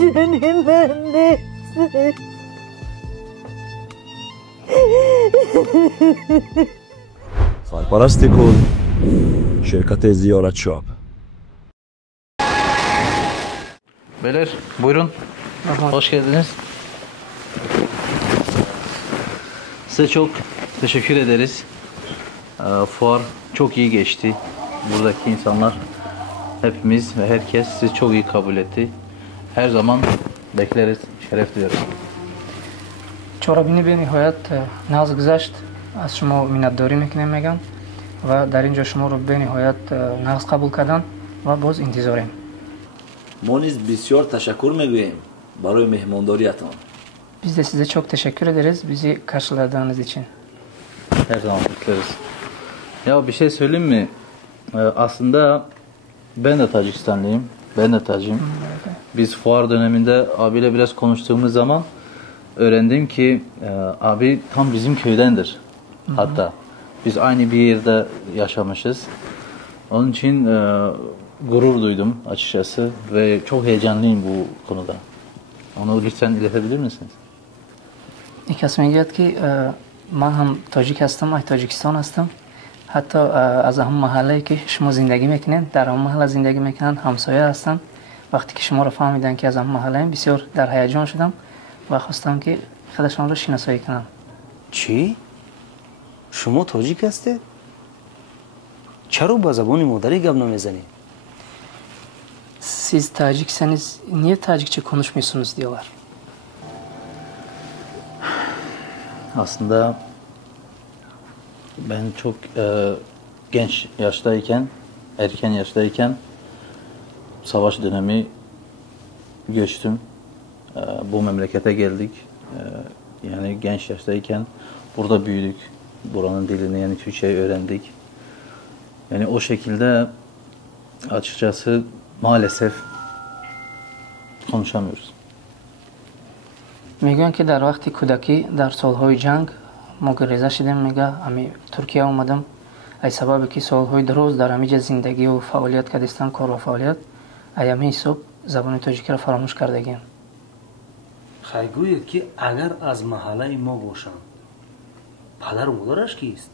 Canım annesi. Sarparasti kul şirketi ziyaret şap. Beyler buyurun. Hoş geldiniz. Size çok teşekkür ederiz. Fuar çok iyi geçti. Buradaki insanlar hepimiz ve herkes sizi çok iyi kabul etti. Her zaman bekleriz. Şeref duyuyoruz. چهاربینی به نهایت ناز گذشت از شما منتداری میکنیم میگم و در اینجا شما رو به نهایت ناز قبول کردن و باز انتظاریم. ما نیز بسیار تشکر میگوییم برای مهمانداریتان. Biz de size çok teşekkür ederiz bizi karşıladığınız için. Her zaman bekleriz. Ya bir şey söyleyeyim mi? Aslında ben de Tacikistanlıyım. Ben de Taciyim. Biz fuar döneminde abiyle biraz konuştuğumuz zaman öğrendim ki abi tam bizim köydendir. Hatta biz aynı bir yerde yaşamışız. Onun için gurur duydum açıkçası ve çok heyecanlıyım bu konuda. Onu lütfen iletebilir misiniz? یک کس میگوید که من هم تاجیک هستم ای تاجیکستان هستم حتی از هم محله که شما زندگی میکنین در هم محله زندگی میکنن همسایه هستن وقتی که شما رو فهمیدن که از هم محله بسیار در هیجان شدم و خواستم که خودشان رو شناسایی کنم. چی؟ شما تاجیک هستید؟ چرا با زبان مادری گپ نمیزنید؟ Siz Tacikseniz niye Tacikçe konuşmuyorsunuz diyorlar. Aslında ben çok genç yaştayken, erken yaştayken savaş dönemi göçtüm. Bu memlekete geldik. Yani genç yaştayken burada büyüdük. Buranın dilini yani Türkçe'yi öğrendik. Yani o şekilde açıkçası maalesef konuşamıyoruz. میگن که در وقت کودکی در سالهای جنگ ما گریزه شدیم میگه امی ترکیه اومدم ای سبب که سالهای دراز در همینجا زندگی و فعالیت کردستم کار و فعالیت ایامی حساب زبان تاجیکی را فراموش کردگیم. خیلی گوید که اگر از محله ما باشن پدر و مادرش کیست؟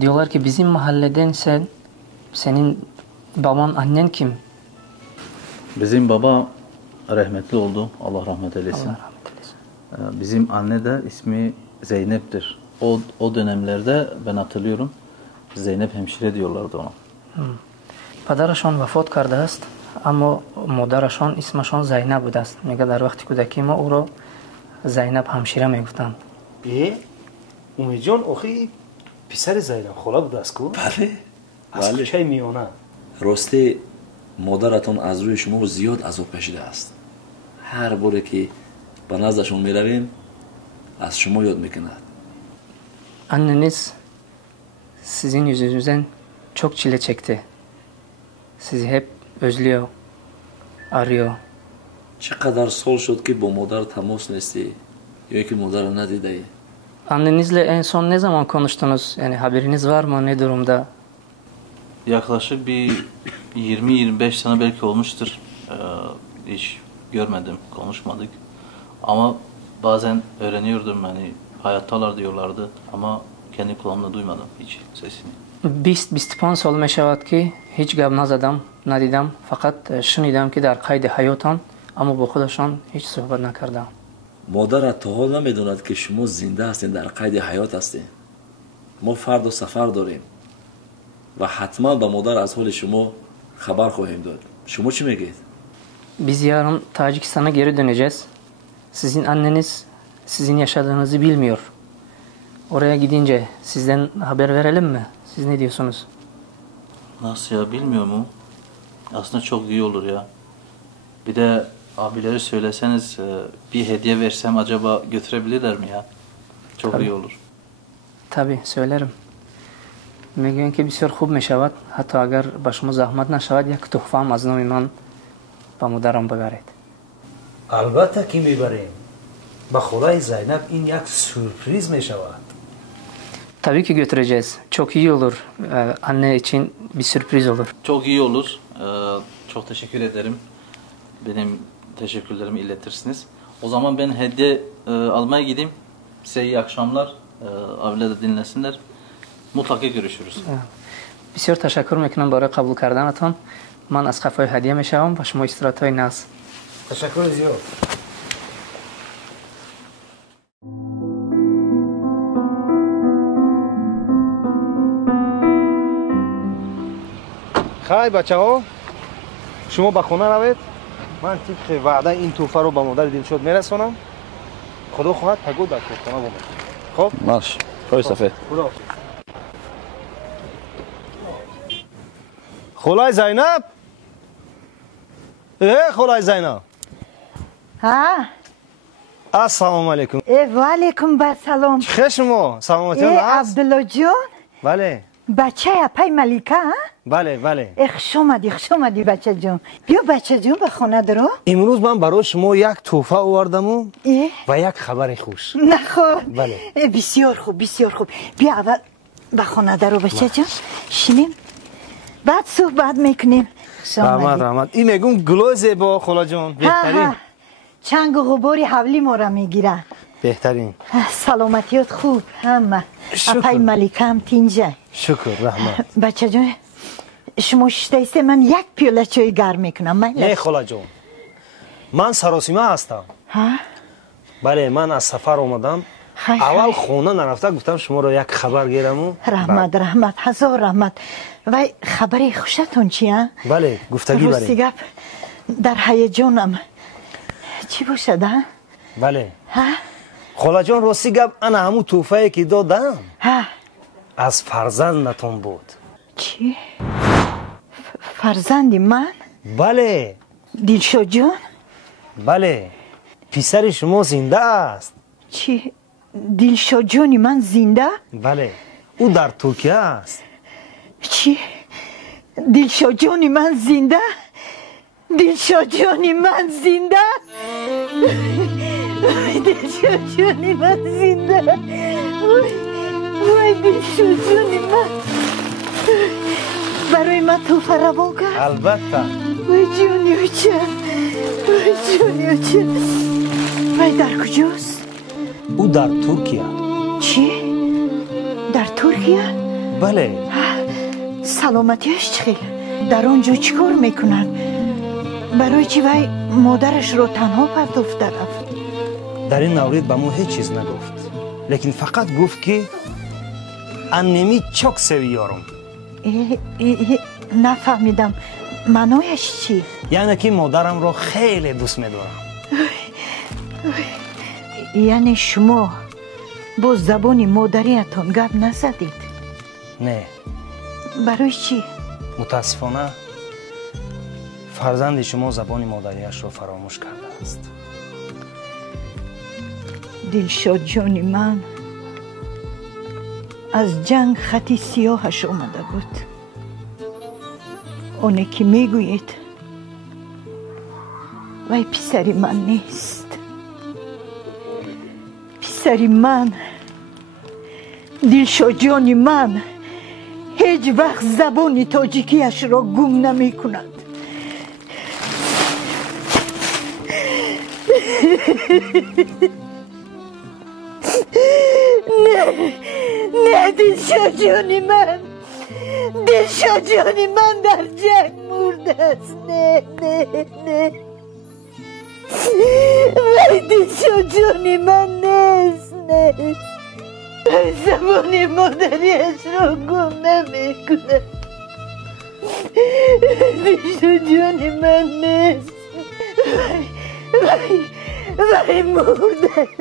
Diyorlar ki bizim mahalleden senin baban annen kim? Bizim baba rahmetli oldu. Allah rahmet eylesin. Allah rahmet eylesin. Bizim anne de ismi Zeynep'tir. O dönemlerde ben hatırlıyorum. Zeynep hemşire diyorlardı ona. پدرشان وفات کرده است اما مادرشان اسمشان زینب بوده است. میگه در وقت کودکی ما او را زینب همشیره میگفتند. امید جان آخه پسر زینب خاله بوده است کو؟ بله. از کوچه میانه. راسته مادرتان از روی شما زیاد عذاب کشیده است. هر باره که به نزدشون میرویم از شما یاد میکند. Anneniz sizin yüzünüzden çok çile çekti. Sizi hep özlüyor, arıyor. چقدر سال شد که با مادر تماس نیستی یا که مادر رو ندیده ای؟ Annenizle en son ne zaman konuştunuz? Yani haberiniz var mı? Ne durumda? Yaklaşık bir 20-25 sene belki olmuştur. Hiç görmedim, konuşmadık. Ama bazen öğreniyordum yani hayattalar diyorlardı ama kendi kulağımda duymadım hiç sesini. 20-25 سال می شود که هیچ گپ نزدم ندیدم فقط شنیدم که در قید حیاتن اما با خودشان هیچ صحبت نکردم. مادر تا حال نمیدوند که شما زنده هستین در قید حیات هستین. ما فرد و سفر داریم و حتما به مادر از حال شما خبر خواهیم داد. شما چی میگید؟ Biz yarın Tacikistan'a geri döneceğiz. Sizin anneniz sizin yaşadığınızı bilmiyor. Oraya gidince sizden haber verelim mi? Siz ne diyorsunuz? Nasıl ya bilmiyor mu? Aslında çok iyi olur ya. Bir de abileri söyleseniz bir hediye versem acaba götürebilirler mi ya? Çok Tabii. iyi olur. Tabii söylerim. میگن که بسیار خوب می شود حتی اگر به شما زحمت نشود یک تحفه هم از نام من به مادرم ببرید. البته که میبریم. به خالای زینب این یک سورپریز می شود. Tabii ki götüreceğiz. Çok iyi olur. Anne için bir sürpriz olur. Çok iyi olur. Çok teşekkür ederim. benim teşekkürlerimi iletirsiniz. O zaman ben hediye almaya gideyim. Size iyi akşamlar. Abiler de dinlesinler. Mutlaka görüşürüz. بسیار تشکر میکنم برای قبول کردنتان. من از قفای هدیه میشوم و شما استراحت های ناز. تشکر زیاد. خیلی بچه ها شما به خونه روید. من طبق وعده این توفه رو به مادر دلشاد میرسونم. خدا خواهد پگو در خونه بمونه. خب باش روی صفحه. خدا. خلای زینب. خلای زینب. ها السلام علیکم. و علیکم السلام. چه شما؟ سلامتی هست؟ عبدالله جان. بله. بچه اپای ملیکه ها؟ بله بله. خوش اومدی بچه جان. بیا بچه جان به خونه درو. امروز من برای شما یک توفه آوردم و یک خبر خوش. نخور. بله. بسیار خوب بسیار خوب. بیا اول به خونه درو بچه جان. شینیم. بعد صحبت میکنیم. رحمت. این میگم گلوی زیبا خلا جان. بهترین. چنگ و غباری حولی ما را میگیرن. بهترین. سلامتیات خوب همه. اپای ملیکه هم تینجه. شکر رحمت. بچه جان شما شتایسته من یک پیاله چای گرم میکنم. نه خلا جان من سراسیمه هستم. ها؟ بله من از سفر اومدم. اول خونه نرفته گفتم شما رو یک خبر گیرم. رحمت هزار رحمت. و خبری خوشتون چیه؟ بله گفتگی بریم. راستی گپ در هیجانم. چی باشد ها؟ بله. ها؟ خلا جان راستی گپ انا همون توفه‌ای که دادم ها؟ از فرزندتون بود. چی؟ فرزندی من؟ بله. دلشاد جان؟ بله پسر شما زنده است. چی؟ دلشاد جانی من زنده؟ بله او در ترکیه است. چی؟ دلشاد جانی من زنده؟ دلشاد جانی من زنده؟ دلشاد جانی من زنده؟ وای دلشاد جانی من برای من توفه روان کرد؟ البته. وای جونی و چه وای در کجاست؟ او در ترکیه. چی؟ در ترکیه؟ بله. سلامتیش چی؟ در آنجا چی کار میکنن؟ برای چی وای مادرش رو تنها پرداخته رفت؟ در این مورد به ما هیچ چیز نگفت لیکن فقط گفت که انمی چوک سویارم. نفهمیدم معنایش چی؟ یعنی که مادرم رو خیلی دوست میدارم. یعنی شما با زبان مادریتون گپ نزدید؟ نه. برای چی؟ متاسفانه فرزند شما زبان مادریش رو فراموش کرده است. دلشاد جانی من از جنگ خطی سیاهش آمده بود. اونه که میگوید وای پسری من نیست. پسری من دلشاد جانی من هیچ وقت زبان تاجیکیش را گم نمی کند. نه دلشاد جانی من در جنگ مرده است. نه ولی دلشاد جانی من نیست. زبان مادریش را گم نمی کنه. دلشاد جانی من نیست. وای مرده است.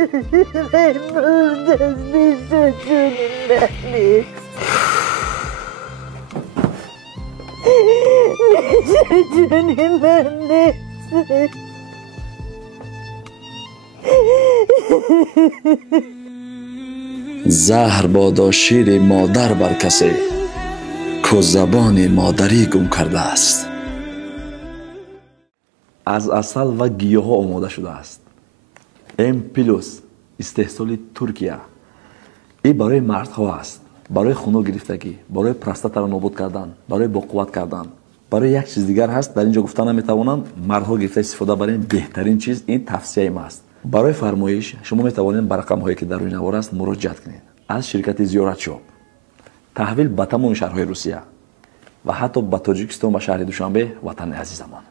دلشاد جانی من نیست. دلشاد جانی من نیست. زهر بادا شیر مادر بر کسی که زبان مادری گم کرده است. از عسل و گیاه ها آماده شده است. ام پلوس استحصال ترکیه. این برای مردها است، برای خونو گرفتگی، برای پروستات را نابود کردن، برای بقوت کردن، برای یک چیز دیگر هست در اینجا گفتن نمیتوانم، مردها گرفته استفاده برین بهترین چیز این توصیه ما است. برای فرمایش شما میتوانید بر رقم هایی که در روی نوار است مراجعه کنید. از شرکت زیارت شاپ تحویل به تمام شهرهای روسیه و حتی به تاجیکستان و شهر دوشنبه وطن عزیزمان.